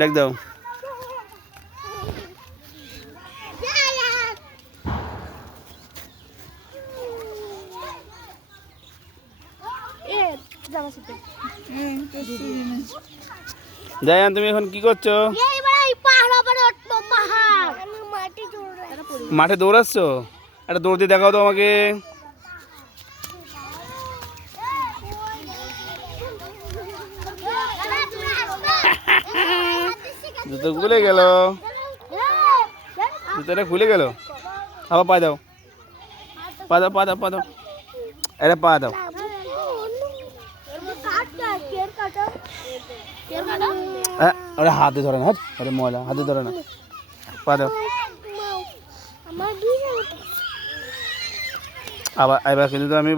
ডাক দাও। জায়ান তুমি এখন কি করছো? মাঠে দৌড়াচ্ছ? একটা দৌড় দিয়ে দেখাও তো আমাকে। জুতো খুলে গেল, জুতোটা খুলে গেল। আবার পা দাও, পা দাও, পা দাও, পা দাও, এটা পা দাও। ওরা হাতে ধরে না, ওরে ময়লা হাতে ধরে না, পা দাও। আবার এবার কিন্তু আমি